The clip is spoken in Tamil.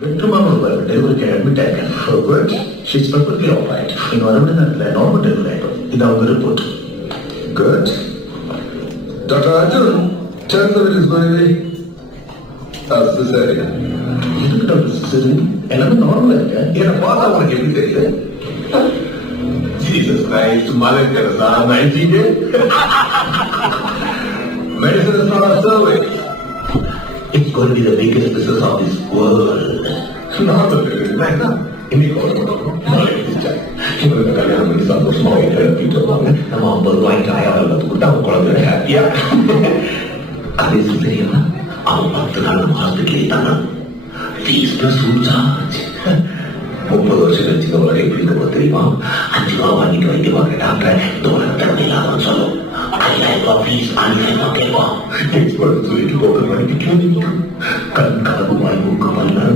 Tomorrow, delivery can admit I can forward. She's perfectly alright. In normal delivery item. In our report. Good. Dr. Arjun, tell me what is going to be. How's this area? Look at this sitting. And normal area. In a part, I want to give you the Jesus Christ, Mother Teresa, 90 days. Medicine is not a service. It's going to be the biggest business of this world. Not the biggest, right now. இன்னைக்கு இவருக்கு கல்யாணம் பண்ணி சந்தோஷமா வீட்டு வருவாங்க. நம்ம 50 ரூபாய்க்கு ஆயிரம் கொடுத்து அவங்க குழந்தை ஹாப்பியா. அதே தெரியுமா அவன் 10 நாள் ஹாஸ்பிட்டல் இருந்தாங்க. ஃபீஸ் பிளஸ் ரூம் சார்ஜ் 30 வருஷம் கழிச்சு அவளை எப்படி இருக்க தெரியுமா? 5 ரூபா வாங்கிட்டு வைக்க வாங்க டாக்டர் இந்த உலகத்தில் இல்லாமல் சொல்லும். 5000 ரூபா ஃபீஸ் 5000 ரூபா கேட்பான். எக்ஸ்பர்ட் சொல்லிட்டு கண் கலவு வாய் மூக்கு பல்லாறு